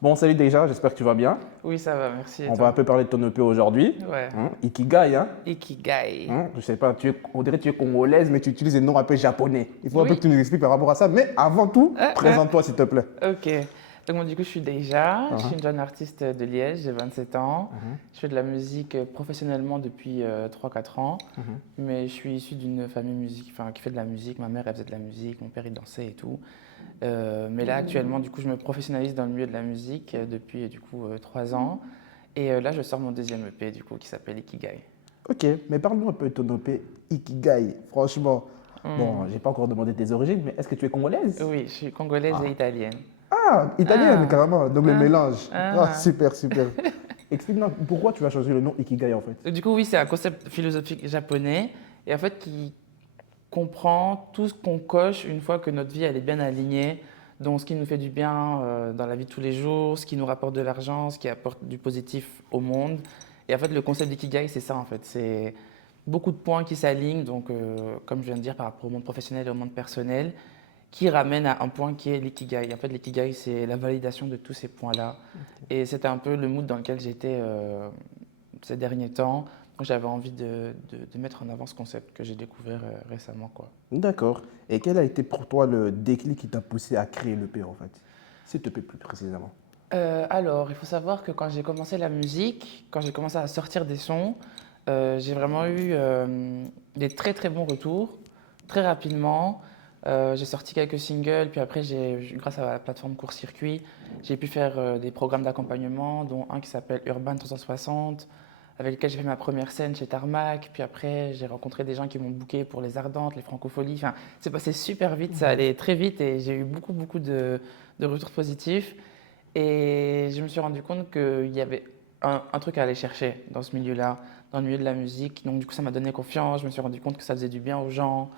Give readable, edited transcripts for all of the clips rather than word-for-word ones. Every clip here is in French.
Bon, salut déjà, j'espère que tu vas bien. Oui, ça va, merci. Et On va un toi? peu parler de ton EP aujourd'hui. Ouais. Ikigai, hein? Ikigai. Je sais pas, on dirait que tu es congolaise, mais tu utilises des noms un peu japonais. Il faut un peu que Oui. tu nous expliques par rapport à ça. Mais avant tout, Ah, ah. présente-toi s'il te plaît. Ok. Donc, moi, du coup, je suis Uhum, une jeune artiste de Liège, j'ai 27 ans. uhum, Je fais de la musique professionnellement depuis 3-4 ans, uhum. mais je suis issu d'une famille musique, enfin, qui fait de la musique. Ma mère, elle faisait de la musique, mon père, il dansait et tout. Mais là, actuellement, du coup, je me professionnalise dans le milieu de la musique depuis, 3 ans. Et là, je sors mon deuxième EP, du coup, qui s'appelle Ikigai. Ok, mais parle-nous un peu de ton EP Ikigai. Franchement, bon, Hmm. j'ai pas encore demandé tes origines, mais est-ce que tu es congolaise? Oui, je suis congolaise et Ah, italienne. ah, italienne Ah, carrément, donc le ah, mélange. Ah, ah. super, super. Explique-moi pourquoi tu as choisi le nom Ikigai en fait. Du coup, oui, c'est un concept philosophique japonais et en fait qui comprend tout ce qu'on coche une fois que notre vie elle est bien alignée, donc ce qui nous fait du bien dans la vie de tous les jours, ce qui nous rapporte de l'argent, ce qui apporte du positif au monde. Et en fait, le concept d'ikigai, c'est ça en fait, c'est beaucoup de points qui s'alignent, donc comme je viens de dire par rapport au monde professionnel et au monde personnel, qui ramène à un point qui est l'ikigai. En fait, l'ikigai, c'est la validation de tous ces points-là. Et c'était un peu le mood dans lequel j'étais ces derniers temps. Donc, j'avais envie de mettre en avant ce concept que j'ai découvert récemment, quoi. D'accord. Et quel a été pour toi le déclic qui t'a poussé à créer l'EP en fait? S'il te plaît plus précisément. Alors, il faut savoir que quand j'ai commencé la musique, quand j'ai commencé à sortir des sons, j'ai vraiment eu des très très bons retours, très rapidement. J'ai sorti quelques singles, puis après, grâce à la plateforme Court Circuit, j'ai pu faire des programmes d'accompagnement, dont un qui s'appelle Urban 360, avec lequel j'ai fait ma première scène chez Tarmac. Puis après, j'ai rencontré des gens qui m'ont booké pour les Ardentes, les Francopholies. Enfin, c'est passé super vite, ça allait très vite et j'ai eu beaucoup beaucoup de retours positifs. Et je me suis rendu compte qu'il y avait un truc à aller chercher dans ce milieu-là, dans le milieu de la musique. Donc du coup, ça m'a donné confiance. Je me suis rendu compte que ça faisait du bien aux gens,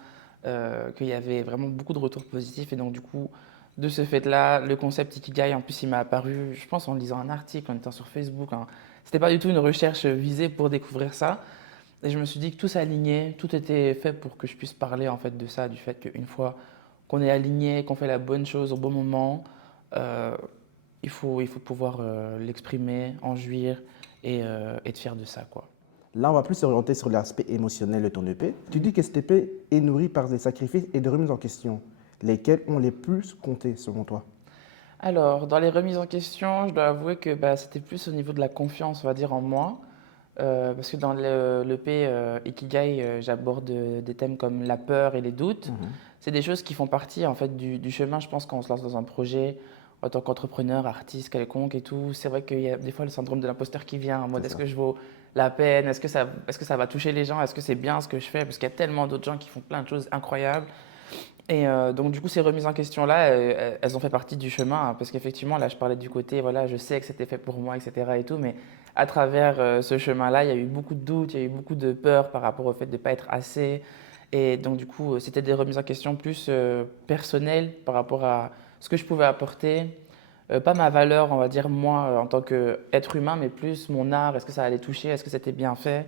qu'il y avait vraiment beaucoup de retours positifs. Et donc du coup, de ce fait-là, le concept Ikigai, en plus, il m'a apparu, je pense, en lisant un article, en étant sur Facebook, hein. C'était pas du tout une recherche visée pour découvrir ça. Et je me suis dit que tout s'alignait, tout était fait pour que je puisse parler en fait de ça, du fait qu'une fois qu'on est aligné, qu'on fait la bonne chose au bon moment, euh, il faut pouvoir l'exprimer, en jouir et être fier de ça, quoi. Là, on va plus s'orienter sur l'aspect émotionnel de ton EP. Tu dis que cet EP est nourri par des sacrifices et des remises en question. Lesquels ont les plus compté selon toi? Alors, dans les remises en question, je dois avouer que bah, c'était plus au niveau de la confiance, on va dire, en moi. Parce que dans l'EP Ikigai, j'aborde des thèmes comme la peur et les doutes. Mhm. C'est des choses qui font partie en fait du chemin, je pense, quand on se lance dans un projet en tant qu'entrepreneur, artiste quelconque et tout. C'est vrai qu'il y a des fois le syndrome de l'imposteur qui vient en C'est mode est-ce ça. que je vaux la peine? Est-ce que ça va toucher les gens? Est-ce que c'est bien ce que je fais? Parce qu'il y a tellement d'autres gens qui font plein de choses incroyables. Et donc du coup, ces remises en question-là, elles ont fait partie du chemin, hein, parce qu'effectivement, là, je parlais du côté, voilà, je sais que c'était fait pour moi, etc. et tout, mais à travers ce chemin-là, il y a eu beaucoup de doutes, il y a eu beaucoup de peur par rapport au fait de ne pas être assez. Et donc du coup, c'était des remises en question plus personnelles par rapport à ce que je pouvais apporter, pas ma valeur, on va dire, moi, en tant qu'être humain, mais plus mon art, est-ce que ça allait toucher, est-ce que c'était bien fait.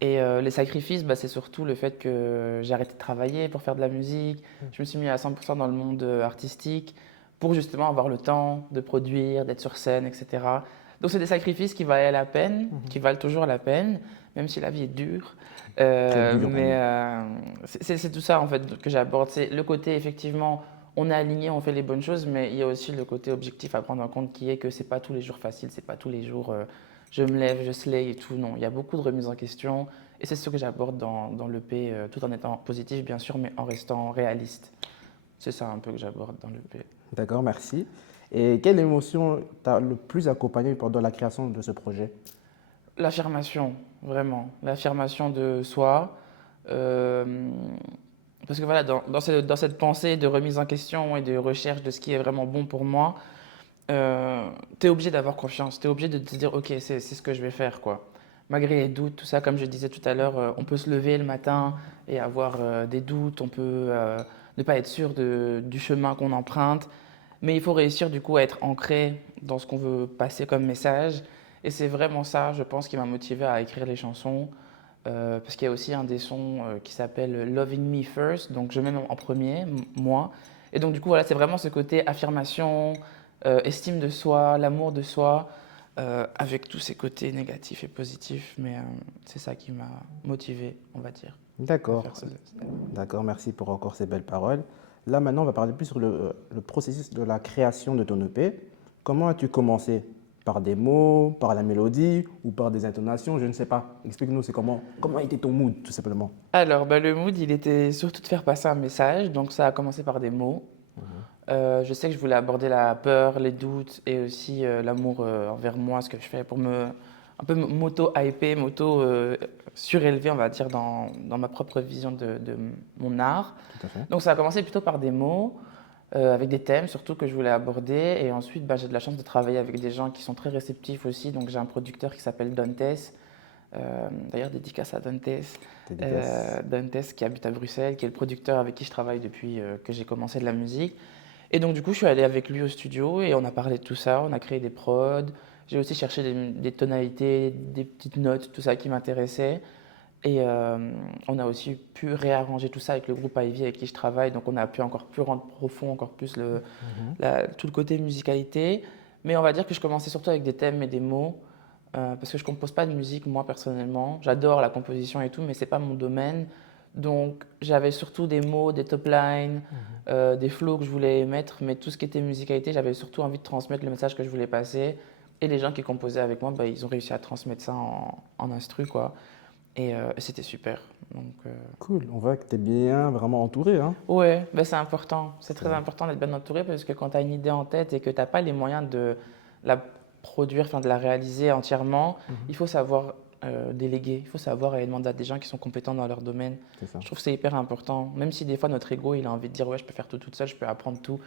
Et les sacrifices, bah, c'est surtout le fait que j'ai arrêté de travailler pour faire de la musique. Je me suis mis à 100% dans le monde artistique pour justement avoir le temps de produire, d'être sur scène, etc. Donc c'est des sacrifices qui valaient la peine, qui valent toujours la peine, même si la vie est dure. Très dur Mais même. c'est tout ça en fait que j'aborde. C'est le côté effectivement, on est aligné, on fait les bonnes choses, mais il y a aussi le côté objectif à prendre en compte qui est que c'est pas tous les jours facile, c'est pas tous les jours je me lève, je slay et tout. Non, il y a beaucoup de remises en question et c'est ce que j'aborde dans l'EP, tout en étant positif bien sûr, mais en restant réaliste. C'est ça un peu que j'aborde dans l'EP. D'accord, merci. Et quelle émotion t'a le plus accompagné pendant la création de ce projet? L'affirmation, vraiment, l'affirmation de soi. euh, Parce que voilà, dans cette pensée de remise en question et de recherche de ce qui est vraiment bon pour moi, tu es obligé d'avoir confiance, tu es obligé de te dire, ok, c'est ce que je vais faire, quoi. Malgré les doutes, tout ça, comme je disais tout à l'heure, on peut se lever le matin et avoir des doutes, on peut ne pas être sûr du chemin qu'on emprunte, mais il faut réussir du coup à être ancré dans ce qu'on veut passer comme message. Et c'est vraiment ça, je pense, qui m'a motivé à écrire les chansons, parce qu'il y a aussi un des sons qui s'appelle Loving Me First, donc je mets en premier, moi. Et donc du coup, voilà, c'est vraiment ce côté affirmation, estime de soi, l'amour de soi, avec tous ses côtés négatifs et positifs. Mais c'est ça qui m'a motivé, on va dire, à D'accord, faire ce step. d'accord, merci pour encore ces belles paroles. Là, maintenant, on va parler plus sur le processus de la création de ton EP. Comment as-tu commencé? Par des mots, par la mélodie ou par des intonations? Je ne sais pas. Explique-nous, comment était ton mood, tout simplement? Alors, bah, le mood, il était surtout de faire passer un message. Donc, ça a commencé par des mots. Je sais que je voulais aborder la peur, les doutes et aussi l'amour envers moi, ce que je fais pour un peu m'auto-hyper, m'auto-surélever, on va dire, dans ma propre vision de mon art. Tout à fait. Donc ça a commencé plutôt par des mots, avec des thèmes surtout que je voulais aborder. Et ensuite, bah, j'ai de la chance de travailler avec des gens qui sont très réceptifs aussi. Donc j'ai un producteur qui s'appelle Dantes. D'ailleurs, dédicace à Dantes. Dédicace. Dantes qui habite à Bruxelles, qui est le producteur avec qui je travaille depuis que j'ai commencé de la musique. Et donc, du coup, je suis allé avec lui au studio et on a parlé de tout ça, on a créé des prods. J'ai aussi cherché des tonalités, des petites notes, tout ça qui m'intéressait. Et on a aussi pu réarranger tout ça avec le groupe Ivy avec qui je travaille. Donc, on a pu encore plus rendre profond, encore plus tout le côté musicalité. Mais on va dire que je commençais surtout avec des thèmes et des mots. Parce que je compose pas de musique moi personnellement. J'adore la composition et tout, mais c'est pas mon domaine. Donc j'avais surtout des mots, des top lines, des flows que je voulais mettre, mais tout ce qui était musicalité, j'avais surtout envie de transmettre le message que je voulais passer. Et les gens qui composaient avec moi, bah, ils ont réussi à transmettre ça en instru, quoi. Et c'était super. Donc, Cool, on voit que tu es bien vraiment entouré, hein? ouais, bah, c'est important. C'est très C'est- important d'être bien entouré parce que quand tu as une idée en tête et que tu n'as pas les moyens de la produire, enfin de la réaliser entièrement, il faut savoir déléguer. Il faut savoir aller demander à des gens qui sont compétents dans leur domaine. C'est ça. Je trouve que c'est hyper important. Même si des fois notre ego, il a envie de dire ouais, je peux faire tout toute seule, je peux apprendre tout.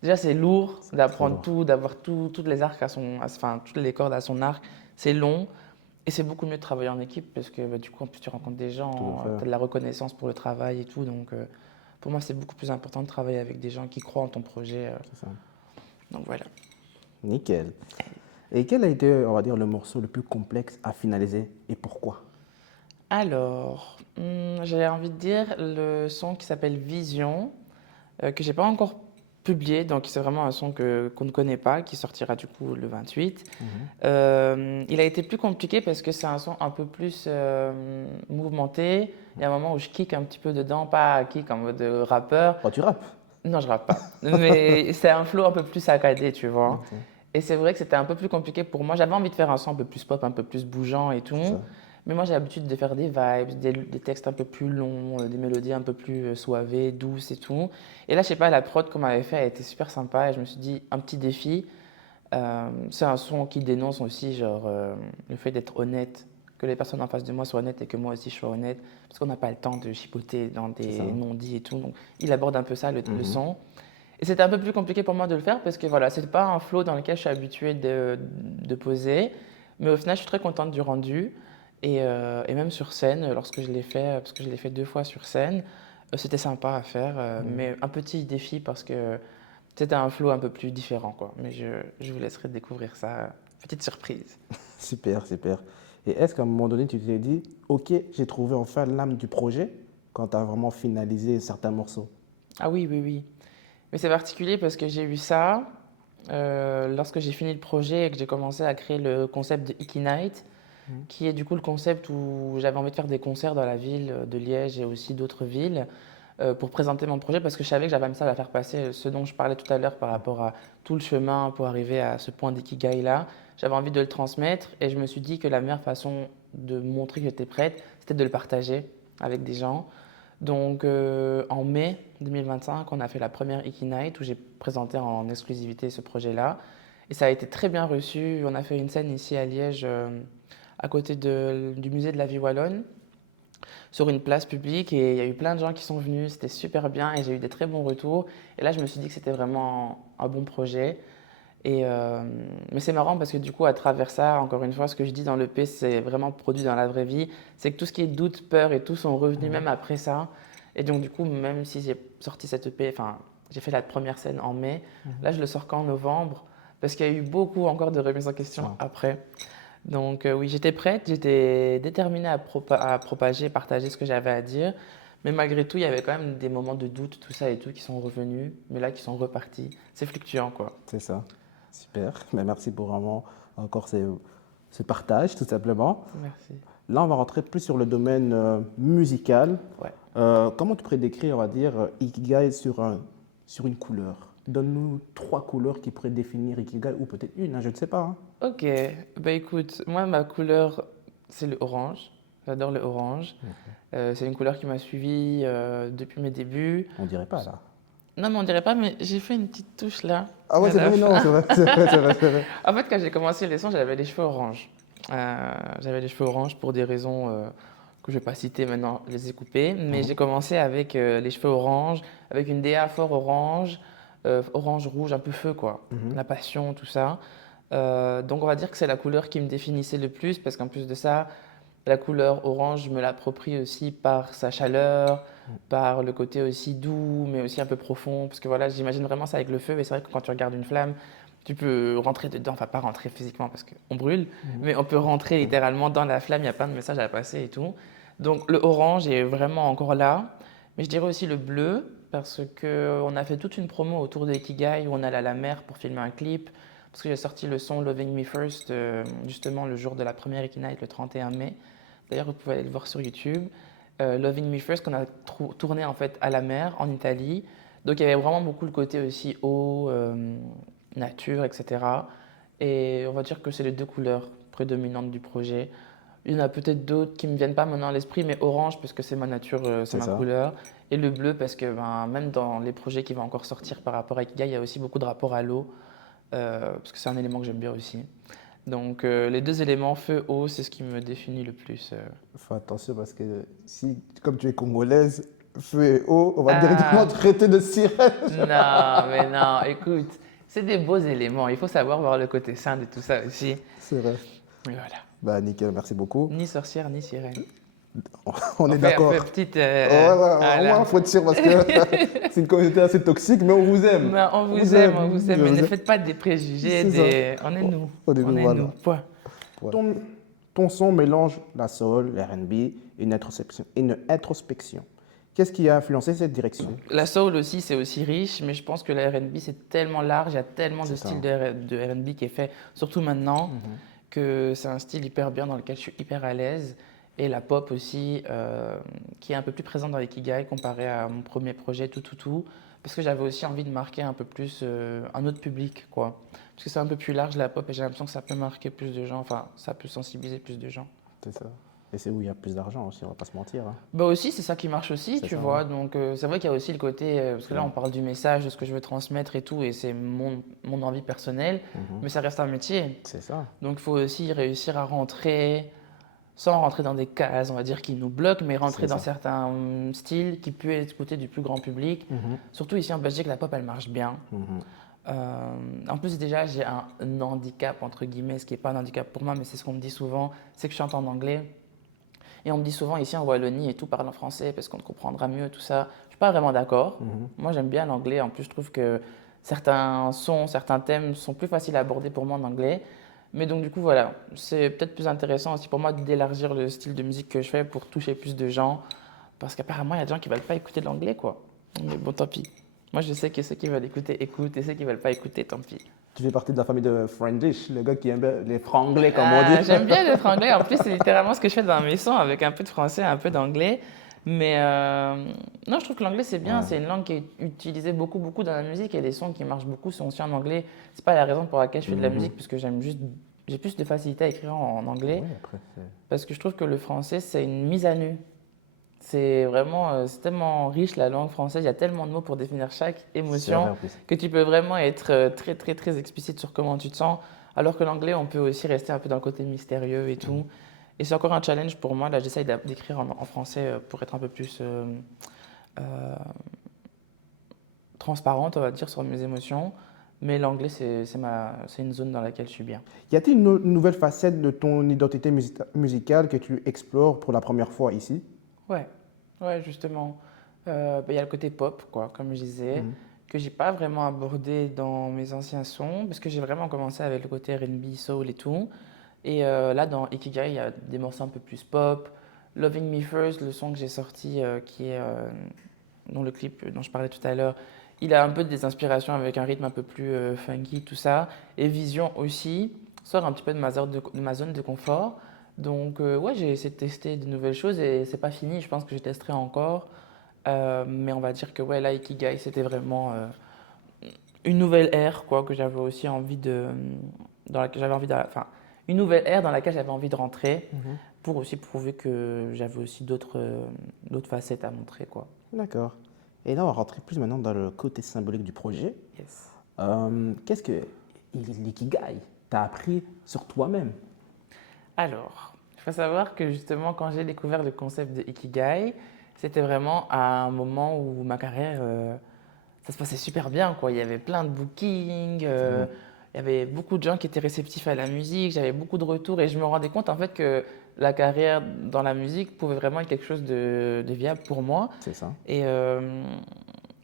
Déjà, c'est lourd C'est très d'apprendre lourd. tout, d'avoir toutes les arcs enfin toutes les cordes à son arc. C'est long. Et c'est beaucoup mieux de travailler en équipe parce que bah, du coup, en plus, tu rencontres des Tout à gens, tu fait. as de la reconnaissance pour le travail et tout. Donc, pour moi, c'est beaucoup plus important de travailler avec des gens qui croient en ton projet. C'est ça. Donc, voilà. Nickel. Et quel a été, on va dire, le morceau le plus complexe à finaliser et pourquoi? Alors, j'avais envie de dire le son qui s'appelle Vision, que j'ai pas encore publié. Donc, c'est vraiment un son qu'on ne connaît pas, qui sortira du coup le 28. Il a été plus compliqué parce que c'est un son un peu plus mouvementé. Il y a un moment où je kick un petit peu dedans, pas kick en mode rappeur. Oh, tu rappes? Non, je rappe pas. Mais c'est un flow un peu plus saccadé, tu vois. Ok, Et c'est vrai que c'était un peu plus compliqué pour moi. J'avais envie de faire un son un peu plus pop, un peu plus bougeant et c'est tout. ça. Mais moi, j'ai l'habitude de faire des vibes, des textes un peu plus longs, des mélodies un peu plus soivées, douces et tout. Et là, je sais pas, la prod qu'on m'avait fait, elle était super sympa. Et je me suis dit, un petit défi. C'est un son qui dénonce aussi genre, le fait d'être honnête, que les personnes en face de moi soient honnêtes et que moi aussi je sois honnête, parce qu'on n'a pas le temps de chipoter dans C'est des ça. non-dits et tout. Donc, il aborde un peu ça, le Mhm. son. Et c'était un peu plus compliqué pour moi de le faire parce que voilà, c'est pas un flow dans lequel je suis habituée de poser. Mais au final, je suis très contente du rendu. Et même sur scène, lorsque je l'ai fait, parce que je l'ai fait 2 fois sur scène, c'était sympa à faire. Mais un petit défi parce que c'était un flow un peu plus différent, quoi. Mais je vous laisserai découvrir ça. Petite surprise. Super, super. Et est-ce qu'à un moment donné, tu t'es dit, OK, j'ai trouvé enfin l'âme du projet quand tu as vraiment finalisé certains morceaux? Ah oui, oui, oui. Mais c'est particulier parce que j'ai eu ça lorsque j'ai fini le projet et que j'ai commencé à créer le concept de Icky Night, qui est du coup le concept où j'avais envie de faire des concerts dans la ville de Liège et aussi d'autres villes pour présenter mon projet parce que je savais que j'avais ça à faire passer ce dont je parlais tout à l'heure par rapport à tout le chemin pour arriver à ce point d'ikigai là. J'avais envie de le transmettre et je me suis dit que la meilleure façon de montrer que j'étais prête, c'était de le partager avec des gens. Donc en mai 2025, on a fait la première Iki Night où j'ai présenté en exclusivité ce projet-là. Et ça a été très bien reçu. On a fait une scène ici à Liège, à côté du musée de la Vie Wallonne, sur une place publique. Et il y a eu plein de gens qui sont venus. C'était super bien et j'ai eu des très bons retours. Et là, je me suis dit que c'était vraiment un bon projet. Mais c'est marrant parce que du coup, à travers ça, encore une fois, ce que je dis dans l'EP, c'est vraiment produit dans la vraie vie. C'est que tout ce qui est doute, peur et tout sont revenus même après ça. Et donc, du coup, même si j'ai sorti cette EP, enfin, j'ai fait la première scène en mai, là, je le sors qu'en novembre parce qu'il y a eu beaucoup encore de remises en question Wow. après. Donc, oui, j'étais prête, j'étais déterminée à propager, partager ce que j'avais à dire. Mais malgré tout, il y avait quand même des moments de doute, tout ça et tout, qui sont revenus, mais là, qui sont repartis. C'est fluctuant, quoi. C'est ça. Super. Mais merci pour vraiment encore ce partage, tout simplement. Merci. Là, on va rentrer plus sur le domaine musical. Ouais. Comment tu pourrais décrire, on va dire, Ikigai sur une couleur? Donne-nous 3 couleurs qui pourraient définir Ikigai, ou peut-être une, hein, je ne sais pas, hein. Ok, bah écoute, moi ma couleur c'est le orange. J'adore le orange. C'est une couleur qui m'a suivi depuis mes débuts. On dirait pas, là. Non, mais on dirait pas, mais j'ai fait une petite touche là. Ah ouais, À c'est la vrai, fin. non, c'est vrai, c'est vrai, c'est vrai, c'est vrai. En fait, quand j'ai commencé les sons, j'avais les cheveux orange. J'avais les cheveux orange pour des raisons que je vais pas citer maintenant, je les ai coupés. Mais j'ai commencé avec les cheveux orange, avec une DA fort orange, orange rouge, un peu feu quoi. La passion, tout ça. Donc on va dire que c'est la couleur qui me définissait le plus parce qu'en plus de ça, la couleur orange, je me l'approprie aussi par sa chaleur, par le côté aussi doux, mais aussi un peu profond. Parce que voilà, j'imagine vraiment ça avec le feu. Et c'est vrai que quand tu regardes une flamme, tu peux rentrer dedans. Enfin, pas rentrer physiquement parce qu'on brûle, mais on peut rentrer littéralement dans la flamme. Il y a plein de messages à passer et tout. Donc le orange est vraiment encore là. Mais je dirais aussi le bleu parce qu'on a fait toute une promo autour de Ikigai où on allait à la mer pour filmer un clip. Parce que j'ai sorti le son Loving Me First justement le jour de la première Ikinite, le 31 mai. D'ailleurs, vous pouvez aller le voir sur YouTube. Loving Me First, qu'on a tourné en fait à la mer, en Italie. Donc il y avait vraiment beaucoup le côté aussi eau, nature, etc. Et on va dire que c'est les 2 couleurs prédominantes du projet. Il y en a peut-être d'autres qui ne me viennent pas maintenant à l'esprit, mais orange parce que c'est ma nature, c'est C'est ma ça. couleur. Et le bleu parce que ben, même dans les projets qui vont encore sortir par rapport à Ikigai, il y a aussi beaucoup de rapport à l'eau, parce que c'est un élément que j'aime bien aussi. Donc les 2 éléments, feu, eau, c'est ce qui me définit le plus. Fais attention parce que si, comme tu es congolaise, feu et eau, on va directement Ah, te traiter de sirène. non, mais non, écoute, c'est des beaux éléments. Il faut savoir voir le côté sain de tout ça aussi. C'est vrai. Et voilà. Bah, nickel, merci beaucoup. Ni sorcière, ni sirène. On est On fait d'accord. petite. Ouais, ouais, au moins, Voilà. faut être sûr parce que c'est une communauté assez toxique, mais on vous aime. Mais on On vous vous aime, on vous aime. Je aime. Mais vous ne aime. faites pas des préjugés, C'est ça. On est nous. Au début, On est nous. voilà. Point. Ouais. Ton son mélange la soul, l'R&B et une introspection. Qu'est-ce qui a influencé cette direction? La soul aussi, c'est aussi riche, mais je pense que la R&B, c'est tellement large, il y a tellement de C'est ça. styles de R&B qui est fait, surtout maintenant, que c'est un style hyper bien dans lequel je suis hyper à l'aise. Et la pop aussi, qui est un peu plus présente dans l'Ikigai comparé à mon premier projet, tout, parce que j'avais aussi envie de marquer un peu plus un autre public, quoi. Parce que c'est un peu plus large la pop et j'ai l'impression que ça peut marquer plus de gens, enfin, ça peut sensibiliser plus de gens. C'est ça. Et c'est où il y a plus d'argent aussi, on va pas se mentir, hein. Bah aussi, c'est ça qui marche aussi, C'est tu ça, vois. hein. Donc, c'est vrai qu'il y a aussi le côté, parce que là, on parle du message, de ce que je veux transmettre et tout, et c'est mon envie personnelle, mais ça reste un métier. C'est ça. Donc, il faut aussi réussir à rentrer, sans rentrer dans des cases, on va dire, qui nous bloquent, mais rentrer C'est dans ça. certains styles qui peuvent être écoutés du plus grand public. Surtout ici en Belgique, la pop, elle marche bien. En plus, déjà, j'ai un handicap, entre guillemets, ce qui n'est pas un handicap pour moi, mais c'est ce qu'on me dit souvent, c'est que je chante en anglais. Et on me dit souvent ici en Wallonie et tout parle en français parce qu'on te comprendra mieux, tout ça. Je suis pas vraiment d'accord. Moi, j'aime bien l'anglais. En plus, je trouve que certains sons, certains thèmes sont plus faciles à aborder pour moi en anglais. Mais donc, du coup, voilà, c'est peut-être plus intéressant aussi pour moi d'élargir le style de musique que je fais pour toucher plus de gens. Parce qu'apparemment, il y a des gens qui ne veulent pas écouter de l'anglais, quoi. Mais bon, tant pis. Moi, je sais que ceux qui veulent écouter écoutent et ceux qui ne veulent pas écouter, tant pis. Tu fais partie de la famille de Friendish, le gars qui aime bien les franglais, comme on Ah, dit. j'aime bien le franglais. En plus, c'est littéralement ce que je fais dans mes sons avec un peu de français, un peu d'anglais. Mais non, je trouve que l'anglais, c'est bien. Ouais. C'est une langue qui est utilisée beaucoup, beaucoup dans la musique et les sons qui marchent beaucoup sont aussi en anglais. C'est pas la raison pour laquelle je fais de la musique, parce que j'ai plus de facilité à écrire en anglais. Ouais, après, Parce que je trouve que le français, c'est une mise à nu. C'est vraiment, c'est tellement riche la langue française, il y a tellement de mots pour définir chaque c'est vrai émotion en plus. que tu peux vraiment être très très très explicite sur comment tu te sens. Alors que l'anglais, on peut aussi rester un peu dans le côté mystérieux et tout. Et c'est encore un challenge pour moi. Là, j'essaye d'écrire en français pour être un peu plus euh, transparente, on va dire, sur mes émotions. Mais l'anglais, c'est une zone dans laquelle je suis bien. Y a-t-il une nouvelle facette de ton identité musicale que tu explores pour la première fois ici? Ouais, ouais, justement. Il y a le côté pop, quoi, comme je disais, que j'ai pas vraiment abordé dans mes anciens sons, parce que j'ai vraiment commencé avec le côté R&B, soul et tout. Et là, dans Ikigai, il y a des morceaux un peu plus pop. Loving Me First, le son que j'ai sorti, dont le clip dont je parlais tout à l'heure, Il a un peu des inspirations avec un rythme un peu plus funky, tout ça. Et Vision aussi sort un petit peu de ma zone de confort. Donc, ouais, j'ai essayé de tester de nouvelles choses et c'est pas fini. Je pense que je testerai encore. Mais on va dire que ouais, là, Ikigai, c'était vraiment une nouvelle ère, quoi, que j'avais aussi envie de, dans laquelle j'avais envie de, enfin, une nouvelle ère dans laquelle j'avais envie de rentrer Mhm. pour aussi prouver que j'avais aussi d'autres facettes à montrer, quoi. D'accord. Et là, on va rentrer plus maintenant dans le côté symbolique du projet. Yes. Qu'est-ce que l'ikigai t'a appris sur toi-même? Alors, il faut savoir que justement, quand j'ai découvert le concept de Ikigai, c'était vraiment à un moment où ma carrière, ça se passait super bien, quoi. Il y avait plein de bookings, Mhm. il y avait beaucoup de gens qui étaient réceptifs à la musique, j'avais beaucoup de retours et je me rendais compte en fait que la carrière dans la musique pouvait vraiment être quelque chose de viable pour moi. C'est ça. Et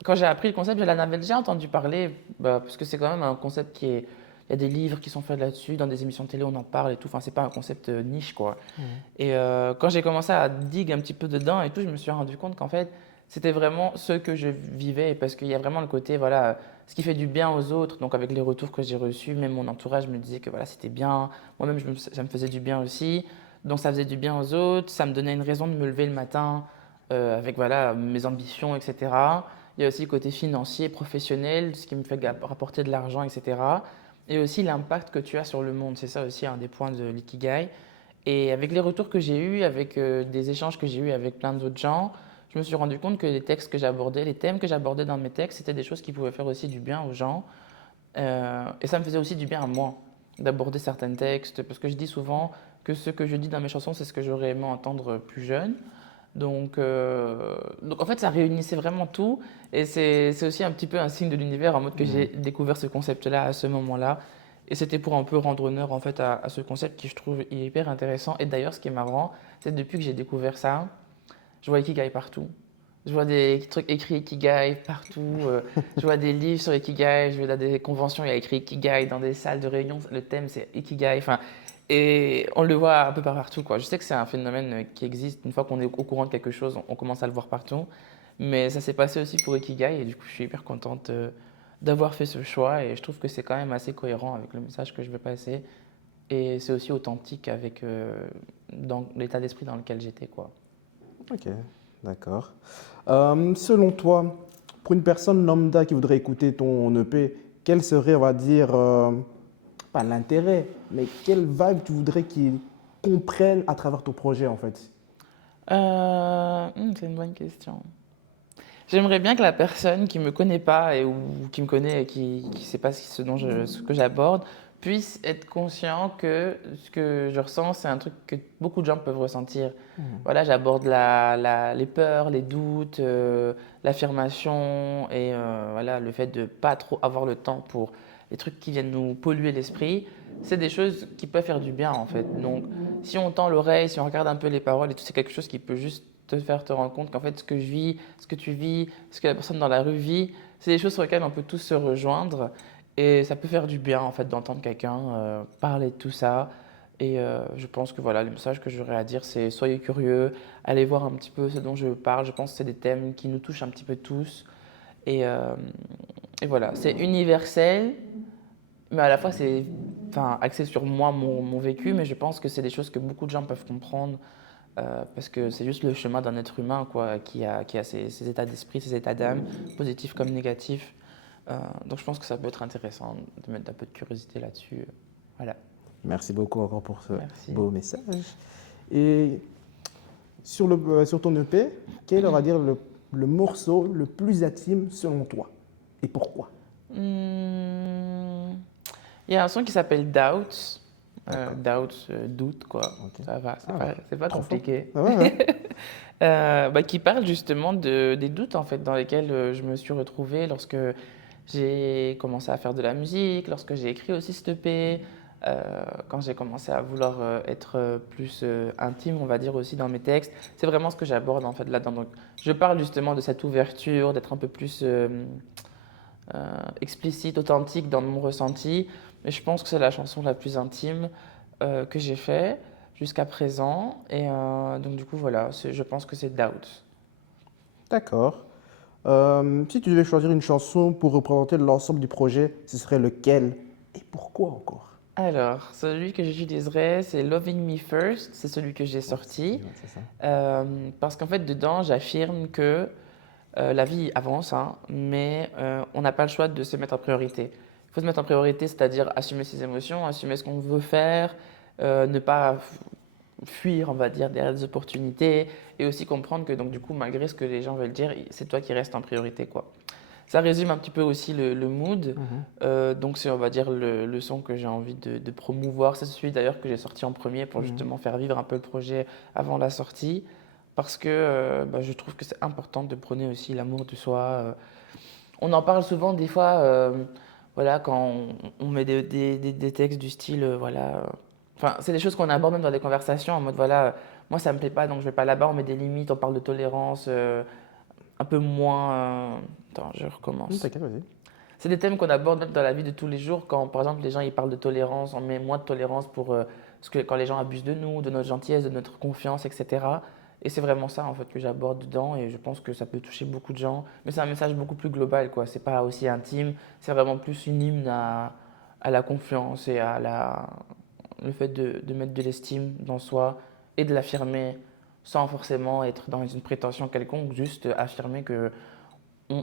quand j'ai appris le concept, je l'en avais déjà entendu parler, bah, parce que c'est quand même un concept qui est. Il y a des livres qui sont faits là-dessus, dans des émissions de télé, on en parle et tout. Enfin, c'est pas un concept niche, quoi. Mhm. Et quand j'ai commencé à dig un petit peu dedans et tout, je me suis rendu compte qu'en fait, c'était vraiment ce que je vivais. Parce qu'il y a vraiment le côté, voilà, ce qui fait du bien aux autres. Donc, avec les retours que j'ai reçus, même mon entourage me disait que voilà, c'était bien. Moi-même, ça me faisait du bien aussi. Donc, ça faisait du bien aux autres. Ça me donnait une raison de me lever le matin avec voilà, mes ambitions, etc. Il y a aussi le côté financier, professionnel, ce qui me fait rapporter de l'argent, etc. Et aussi l'impact que tu as sur le monde. C'est ça aussi un des points de l'ikigai. Et avec les retours que j'ai eus, avec des échanges que j'ai eus avec plein d'autres gens, je me suis rendu compte que les textes que j'abordais, les thèmes que j'abordais dans mes textes, c'était des choses qui pouvaient faire aussi du bien aux gens. Et ça me faisait aussi du bien à moi d'aborder certains textes, parce que je dis souvent que ce que je dis dans mes chansons, c'est ce que j'aurais aimé entendre plus jeune. Donc en fait, ça réunissait vraiment tout. Et c'est aussi un petit peu un signe de l'univers, en mode que j'ai Mhm. découvert ce concept-là à ce moment-là. Et c'était pour un peu rendre honneur en fait à ce concept qui je trouve hyper intéressant. Et d'ailleurs, ce qui est marrant, c'est depuis que j'ai découvert ça, je vois Ikigai partout. Je vois des trucs écrits Ikigai partout. Je vois des livres sur Ikigai. Je vais dans des conventions, il y a écrit Ikigai. Dans des salles de réunion, le thème c'est Ikigai. Enfin, et on le voit un peu partout, quoi. Je sais que c'est un phénomène qui existe. Une fois qu'on est au courant de quelque chose, on commence à le voir partout. Mais ça s'est passé aussi pour Ikigai. Et du coup, je suis hyper contente d'avoir fait ce choix. Et je trouve que c'est quand même assez cohérent avec le message que je veux passer. Et c'est aussi authentique avec dans l'état d'esprit dans lequel j'étais, quoi. Ok, d'accord. Selon toi, pour une personne lambda qui voudrait écouter ton EP, quel serait, on va dire, pas l'intérêt, mais quelle vibe tu voudrais qu'ils comprennent à travers ton projet en fait? C'est une bonne question. J'aimerais bien que la personne qui me connaît pas ou qui me connaît et qui ne sait pas ce que j'aborde puisse être conscient que ce que je ressens, c'est un truc que beaucoup de gens peuvent ressentir. Mhm. Voilà, j'aborde les peurs, les doutes, l'affirmation et voilà, le fait de pas trop avoir le temps pour les trucs qui viennent nous polluer l'esprit. C'est des choses qui peuvent faire du bien en fait. Donc, si on tend l'oreille, si on regarde un peu les paroles et tout, c'est quelque chose qui peut juste te faire te rendre compte qu'en fait, ce que je vis, ce que tu vis, ce que la personne dans la rue vit, c'est des choses sur lesquelles on peut tous se rejoindre. Et ça peut faire du bien, en fait, d'entendre quelqu'un parler de tout ça. Et je pense que voilà, le message que j'aurais à dire, c'est soyez curieux, allez voir un petit peu ce dont je parle. Je pense que c'est des thèmes qui nous touchent un petit peu tous. Et, euh, et voilà, c'est universel, mais à la fois c'est enfin, axé sur moi, mon vécu, mais je pense que c'est des choses que beaucoup de gens peuvent comprendre parce que c'est juste le chemin d'un être humain quoi, qui a ses états d'esprit, ses états d'âme, positifs comme négatifs. Donc je pense que ça peut être intéressant de mettre un peu de curiosité là-dessus. Voilà, Merci beaucoup encore pour ce merci. beau message. Et sur ton EP, quel est, on va dire, le morceau le plus intime selon toi? Et pourquoi? Hmm, Il y a un son qui s'appelle Doubt. D'accord. Doubt, doute, quoi. Ok. Ça va, Ah, c'est pas profond. compliqué. Ah ouais, ouais. Bah, qui parle justement des doutes en fait dans lesquels je me suis retrouvée lorsque j'ai commencé à faire de la musique, lorsque j'ai écrit aussi cette EP, quand j'ai commencé à vouloir être plus intime, on va dire aussi dans mes textes. C'est vraiment ce que j'aborde en fait là-dedans. Donc, je parle justement de cette ouverture, d'être un peu plus explicite, authentique dans mon ressenti. Mais je pense que c'est la chanson la plus intime que j'ai fait jusqu'à présent. Et donc du coup, voilà, je pense que c'est Doubt. D'accord. Si tu devais choisir une chanson pour représenter l'ensemble du projet, ce serait lequel et pourquoi encore? Alors, celui que j'utiliserai, c'est Loving Me First, c'est celui que j'ai sorti. Ouais, c'est ça. Parce qu'en fait, dedans, j'affirme que la vie avance, hein, mais on n'a pas le choix de se mettre en priorité. Il faut se mettre en priorité, c'est-à-dire assumer ses émotions, assumer ce qu'on veut faire, ne pas fuir, on va dire, derrière des opportunités, et aussi comprendre que donc du coup, malgré ce que les gens veulent dire, c'est toi qui restes en priorité, quoi. Ça résume un petit peu aussi le mood. Mhm. Donc c'est, on va dire, le son que j'ai envie de promouvoir. C'est celui d'ailleurs que j'ai sorti en premier pour Mhm. justement faire vivre un peu le projet avant la sortie. Parce que je trouve que c'est important de prôner aussi l'amour de soi. On en parle souvent des fois, voilà, quand on met des textes du style, voilà. Enfin, c'est des choses qu'on aborde même dans des conversations en mode, voilà, moi ça me plaît pas, donc je vais pas là-bas. On met des limites, on parle de tolérance, un peu moins. Attends, je recommence. T'inquiète, vas-y. C'est des thèmes qu'on aborde même dans la vie de tous les jours. Quand, par exemple, les gens ils parlent de tolérance, on met moins de tolérance pour parce que quand les gens abusent de nous, de notre gentillesse, de notre confiance, etc. Et c'est vraiment ça en fait que j'aborde dedans et je pense que ça peut toucher beaucoup de gens. Mais c'est un message beaucoup plus global, quoi. C'est pas aussi intime. C'est vraiment plus une hymne à la confiance et à le fait de mettre de l'estime dans soi et de l'affirmer sans forcément être dans une prétention quelconque, juste affirmer que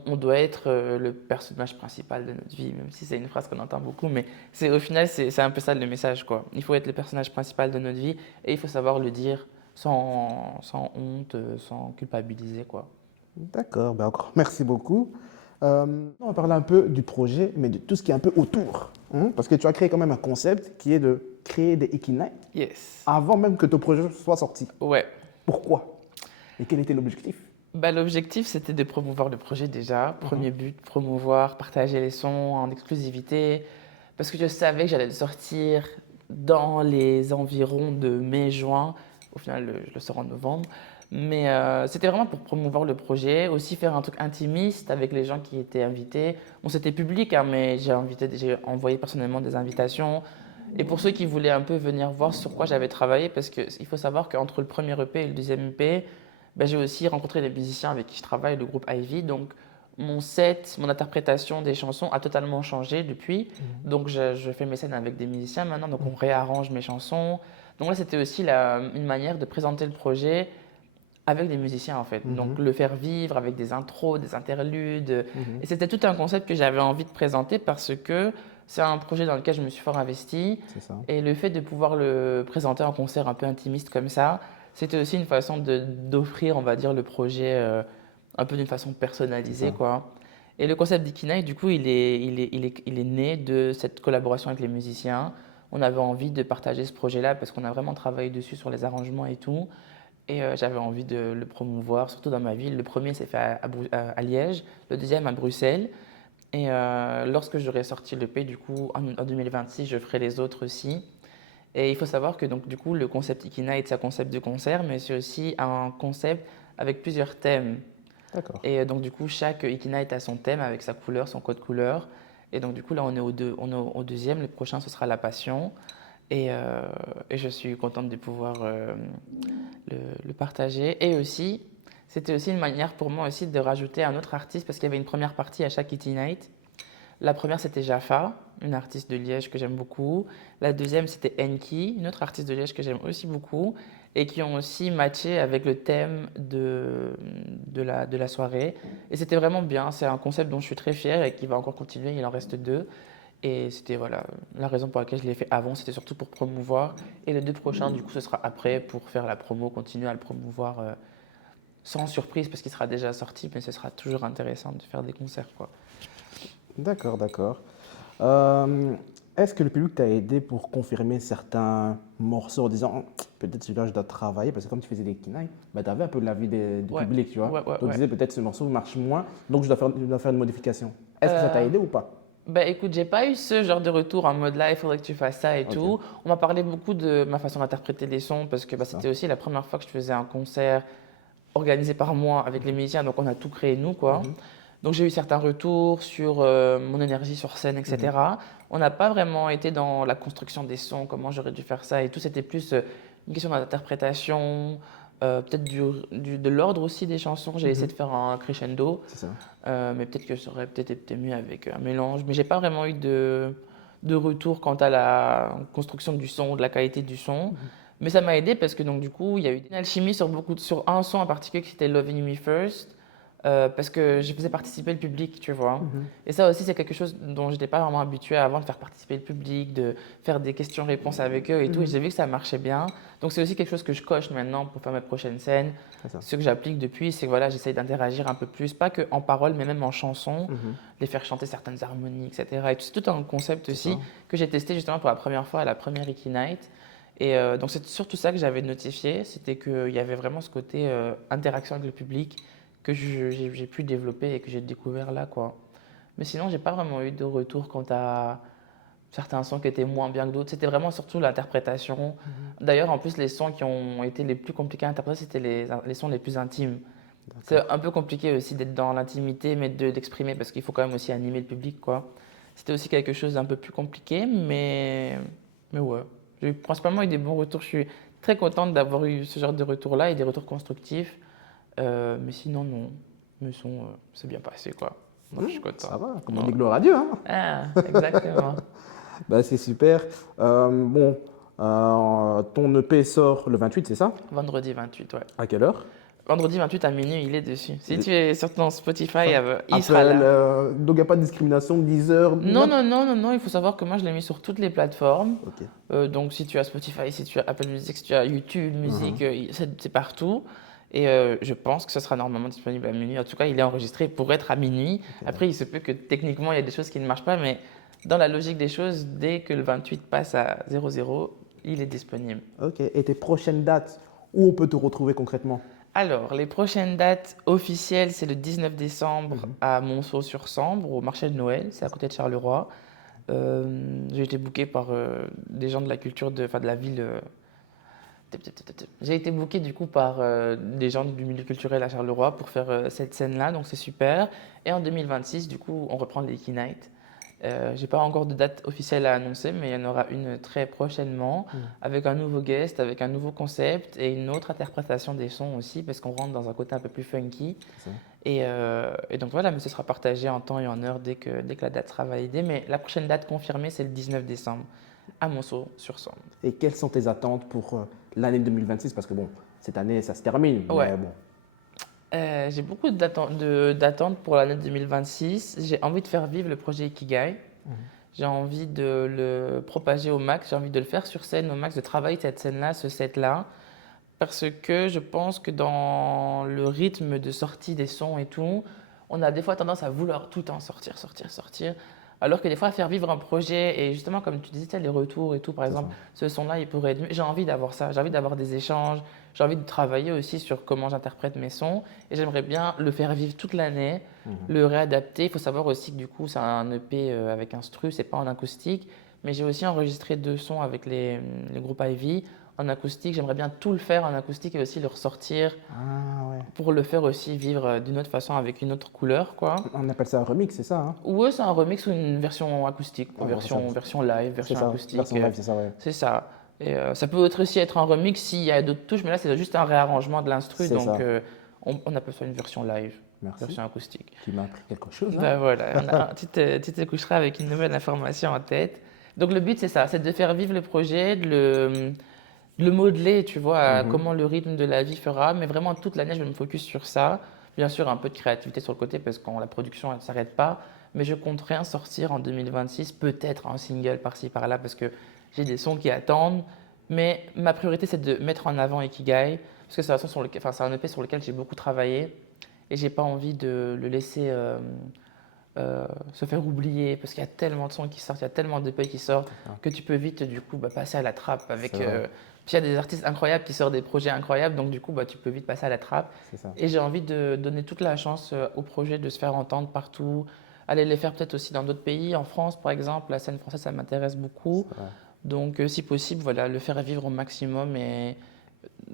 on doit être le personnage principal de notre vie, même si c'est une phrase qu'on entend beaucoup, mais c'est au final, c'est un peu ça le message, quoi. Il faut être le personnage principal de notre vie et il faut savoir le dire sans honte, sans culpabiliser, quoi. D'accord, ben encore merci beaucoup. On va parler un peu du projet, mais de tout ce qui est un peu autour, hein, parce que tu as créé quand même un concept qui est de créer des Ikigai Yes. avant même que ton projet soit sorti. Ouais. Pourquoi? Et quel était l'objectif? Bah, l'objectif, c'était de promouvoir le projet déjà. Mhm. Premier but, promouvoir, partager les sons en exclusivité. Parce que je savais que j'allais le sortir dans les environs de mai-juin. Au final, je le sors en novembre. Mais c'était vraiment pour promouvoir le projet, aussi faire un truc intimiste avec les gens qui étaient invités. Bon, c'était public, hein, mais j'ai envoyé personnellement des invitations. Et pour ceux qui voulaient un peu venir voir sur quoi j'avais travaillé, parce qu'il faut savoir qu'entre le premier EP et le deuxième EP, ben, j'ai aussi rencontré des musiciens avec qui je travaille, le groupe Ivy. Donc, mon set, mon interprétation des chansons a totalement changé depuis. Mhm. Donc, je fais mes scènes avec des musiciens maintenant. Donc, on Mhm. réarrange mes chansons. Donc là, c'était aussi une manière de présenter le projet avec des musiciens, en fait. Donc, Mhm. le faire vivre avec des intros, des interludes. Mhm. Et c'était tout un concept que j'avais envie de présenter parce que c'est un projet dans lequel je me suis fort investi. C'est ça. Et le fait de pouvoir le présenter en concert un peu intimiste comme ça, c'était aussi une façon d'offrir, on va dire, le projet un peu d'une façon C'est personnalisée, ça. quoi. Et le concept d'Ikinai, du coup, il est né de cette collaboration avec les musiciens. On avait envie de partager ce projet-là parce qu'on a vraiment travaillé dessus sur les arrangements et tout. Et j'avais envie de le promouvoir, surtout dans ma ville. Le premier s'est fait à Liège, le deuxième à Bruxelles. Et lorsque j'aurai sorti le P, du coup, en 2026, je ferai les autres aussi. Et il faut savoir que donc, du coup, le concept Ikina est un concept de concert, mais c'est aussi un concept avec plusieurs thèmes. D'accord. Et donc, du coup, chaque Ikina a son thème avec sa couleur, son code couleur. Et donc, du coup, là, on est au deuxième. Le prochain, ce sera la passion. Et, euh, et je suis contente de pouvoir le, le partager. Et aussi, c'était aussi une manière pour moi aussi de rajouter un autre artiste parce qu'il y avait une première partie à chaque Kitty Night. La première, c'était Jaffa, une artiste de Liège que j'aime beaucoup. La deuxième, c'était Enki, une autre artiste de Liège que j'aime aussi beaucoup et qui ont aussi matché avec le thème de la soirée. Et c'était vraiment bien. C'est un concept dont je suis très fière et qui va encore continuer. Il en reste deux. Et c'était voilà, la raison pour laquelle je l'ai fait avant, c'était surtout pour promouvoir. Et les deux prochains, du coup, ce sera après pour faire la promo, continuer à le promouvoir sans surprise parce qu'il sera déjà sorti, mais ce sera toujours intéressant de faire des concerts, quoi. D'accord, d'accord. Euh, Est-ce que le public t'a aidé pour confirmer certains morceaux en disant peut-être celui-là je dois travailler parce que comme tu faisais des kinaï, bah, tu avais un peu l'avis du Ouais, public, tu vois. ouais, ouais, Donc tu ouais. disais peut-être ce morceau marche moins, donc je dois faire une modification. Est-ce que ça t'a Euh, aidé ou pas? Bah écoute, j'ai pas eu ce genre de retour en mode là, il faudrait que tu fasses ça et Ok, tout. On m'a parlé beaucoup de ma façon d'interpréter les sons parce que bah, c'est ça. c'était aussi la première fois que je faisais un concert organisé par moi avec les musiciens, donc on a tout créé nous, quoi. Mhm, Donc j'ai eu certains retours sur mon énergie sur scène, mhm, etc. On n'a pas vraiment été dans la construction des sons, comment j'aurais dû faire ça et tout. C'était plus une question d'interprétation, peut-être de l'ordre aussi des chansons. J'ai essayé Mhm. de faire un crescendo, C'est ça. mais peut-être que ça aurait peut-être été mieux avec un mélange. Mais j'ai pas vraiment eu de retour quant à la construction du son, de la qualité du son. Mhm. Mais ça m'a aidé parce que donc du coup, il y a eu une alchimie sur un son en particulier qui était Loving Me First, parce que je faisais participer le public, tu vois. Mhm. Et ça aussi, c'est quelque chose dont je n'étais pas vraiment habituée avant, de faire participer le public, de faire des questions-réponses avec eux et tout. Et Mhm. j'ai vu que ça marchait bien. Donc c'est aussi quelque chose que je coche maintenant pour faire mes prochaines scènes. C'est ça. Ce que j'applique depuis, c'est que voilà, j'essaye d'interagir un peu plus, pas que en parole, mais même en chanson, Mhm. les faire chanter certaines harmonies, etc. Et c'est tout un concept C'est aussi ça. que j'ai testé justement pour la première fois à la première Iki Night. Et donc c'est surtout ça que j'avais notifié, c'était qu'il y avait vraiment ce côté interaction avec le public que j'ai pu développer et que j'ai découvert là, quoi. Mais sinon, j'ai pas vraiment eu de retour quant à certains sons qui étaient moins bien que d'autres. C'était vraiment surtout l'interprétation. Mhm. D'ailleurs, en plus, les sons qui ont été les plus compliqués à interpréter, c'était les sons les plus intimes. C'est D'accord. un peu compliqué aussi d'être dans l'intimité, mais d'exprimer parce qu'il faut quand même aussi animer le public, quoi. C'était aussi quelque chose d'un peu plus compliqué, mais ouais. J'ai principalement eu des bons retours. Je suis très contente d'avoir eu ce genre de retours-là et des retours constructifs. Mais sinon, non. Mais c'est bien passé, quoi. Donc, je suis Ça content. va, comme on Ouais. dit gloire à Dieu, hein. Ah, exactement. Bah, c'est super. Bon, ton EP sort le 28, c'est ça? Vendredi 28, ouais. À quelle heure? Vendredi 28 à minuit, il est dessus. Si Euh, tu es sur ton Spotify, Enfin, il sera Apple, là. donc il n'y a pas de discrimination, 10 heures. Non, non, non, non, non, il faut savoir que moi, je l'ai mis sur toutes les plateformes. Ok. Donc, si tu as Spotify, si tu as Apple Music, si tu as YouTube Music, Mhm. c'est partout. Et je pense que ce sera normalement disponible à minuit. En tout cas, il est enregistré pour être à minuit. Ok. Après, il se peut que techniquement, il y a des choses qui ne marchent pas, mais dans la logique des choses, dès que le 28 passe à 00, il est disponible. Ok. Et tes prochaines dates, où on peut te retrouver concrètement? Alors, les prochaines dates officielles, c'est le 19 décembre Mhm. à Monceau-sur-Sambre, au marché de Noël, c'est à côté de Charleroi. J'ai été booké par des gens de la culture enfin, de la ville. J'ai été booké du coup par des gens du milieu culturel à Charleroi pour faire cette scène-là, donc c'est super. Et en 2026, du coup, on reprend les Key Night. J'ai pas encore de date officielle à annoncer, mais il y en aura une très prochainement, Mhm. avec un nouveau guest, avec un nouveau concept et une autre interprétation des sons aussi, parce qu'on rentre dans un côté un peu plus funky. C'est ça. Et donc voilà, mais ce sera partagé en temps et en heure dès que la date sera validée. Mais la prochaine date confirmée, c'est le 19 décembre à Monceau-sur-Sambre. Et quelles sont tes attentes pour l'année 2026? Parce que bon, cette année, ça se termine. Ouais. Mais bon. J'ai beaucoup d'attentes pour l'année 2026. J'ai envie de faire vivre le projet Ikigai. Mhm. J'ai envie de le propager au max. J'ai envie de le faire sur scène au max, de travailler cette scène-là, ce set-là. Parce que je pense que dans le rythme de sortie des sons et tout, on a des fois tendance à vouloir tout le temps sortir, sortir, sortir. Alors que des fois, faire vivre un projet, et justement, comme tu disais, tu sais, les retours et tout, par C'est ça. exemple, ce son-là, il pourrait être mieux. J'ai envie d'avoir ça, j'ai envie d'avoir des échanges, j'ai envie de travailler aussi sur comment j'interprète mes sons, et j'aimerais bien le faire vivre toute l'année, Mhm. le réadapter. Il faut savoir aussi que du coup, c'est un EP avec instru, c'est pas en acoustique, mais j'ai aussi enregistré 2 sons avec les groupes Ivy en acoustique. J'aimerais bien tout le faire en acoustique et aussi le ressortir Ah ouais. pour le faire aussi vivre d'une autre façon avec une autre couleur, quoi. On appelle ça un remix, c'est ça, hein? Ou c'est un remix ou une version acoustique, quoi, Ah, bon, version live, c'est version ça. acoustique. Version live, c'est ça, ouais. C'est ça. Et ça peut aussi être un remix s'il y a d'autres touches, mais là c'est juste un réarrangement de l'instru, C'est donc ça. on appelle ça une version live, Merci. version acoustique. Tu m'as appris quelque chose, hein? Ben voilà, tu te coucheras avec une nouvelle information en tête. Donc le but c'est ça, c'est de faire vivre le projet, de le modeler, tu vois, à Mhm. comment le rythme de la vie fera, mais vraiment toute l'année je vais me focus sur ça. Bien sûr un peu de créativité sur le côté parce que la production elle ne s'arrête pas, mais je compte rien sortir en 2026, peut-être un single par-ci par-là parce que j'ai des sons qui attendent, mais ma priorité c'est de mettre en avant Ikigai parce que c'est un son enfin, c'est un EP sur lequel j'ai beaucoup travaillé et j'ai pas envie de le laisser se faire oublier parce qu'il y a tellement de sons qui sortent, il y a tellement de qui sortent Ah, que tu peux vite du coup passer à la trappe avec. c'est vrai, Puis il y a des artistes incroyables qui sortent des projets incroyables, donc du coup tu peux vite passer à la trappe. c'est ça. Et j'ai envie de donner toute la chance au projet de se faire entendre partout, aller les faire peut-être aussi dans d'autres pays, en France par exemple, la scène française ça m'intéresse beaucoup. C'est vrai. Donc si possible, voilà, le faire vivre au maximum et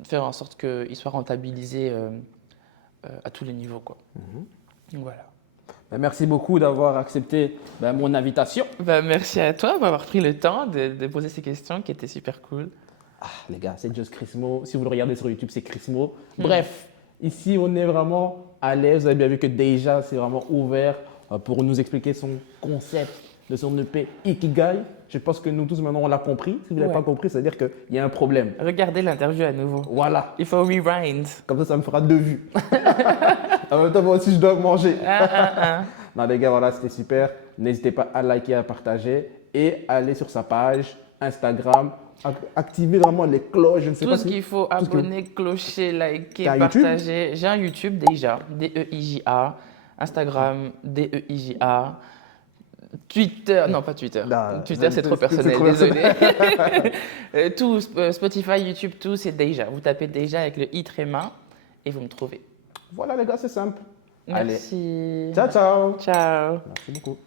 faire en sorte qu'il soit rentabilisé à tous les niveaux, quoi. Mhm. Donc, voilà. Ben, merci beaucoup d'avoir accepté mon invitation. Bah, merci à toi d'avoir pris le temps de poser ces questions qui étaient super cool. Ah, les gars, c'est Just Chrismo. Si vous le regardez sur YouTube, c'est Chrismo. Bref, ici, on est vraiment à l'aise. Vous avez bien vu que déjà, c'est vraiment ouvert pour nous expliquer son concept de son EP Ikigai. Je pense que nous tous, maintenant, on l'a compris. Si vous ne l'avez Ouais. pas compris, c'est-à-dire qu'il y a un problème. Regardez l'interview à nouveau. Voilà. Il faut rewind. Comme ça me fera 2 vues. En même temps, moi aussi, je dois manger. Ah. Non, les gars, voilà, c'était super. N'hésitez pas à liker, à partager et aller sur sa page Instagram. Activez vraiment les cloches. Je ne sais Tout pas ce si... qu'il faut, tout ce que- abonner, clocher, liker, T'as un YouTube? partager. J'ai un YouTube déjà, DEIJA. Instagram, DEIJA. Twitter, non pas Twitter. Non, Twitter c'est trop c'est personnel, trop désolé. Tout, Spotify, YouTube, tout c'est déjà. Vous tapez déjà avec le i tréma et vous me trouvez. Voilà, les gars, c'est simple. Allez. Merci. Ciao, ciao. Ciao. Merci beaucoup.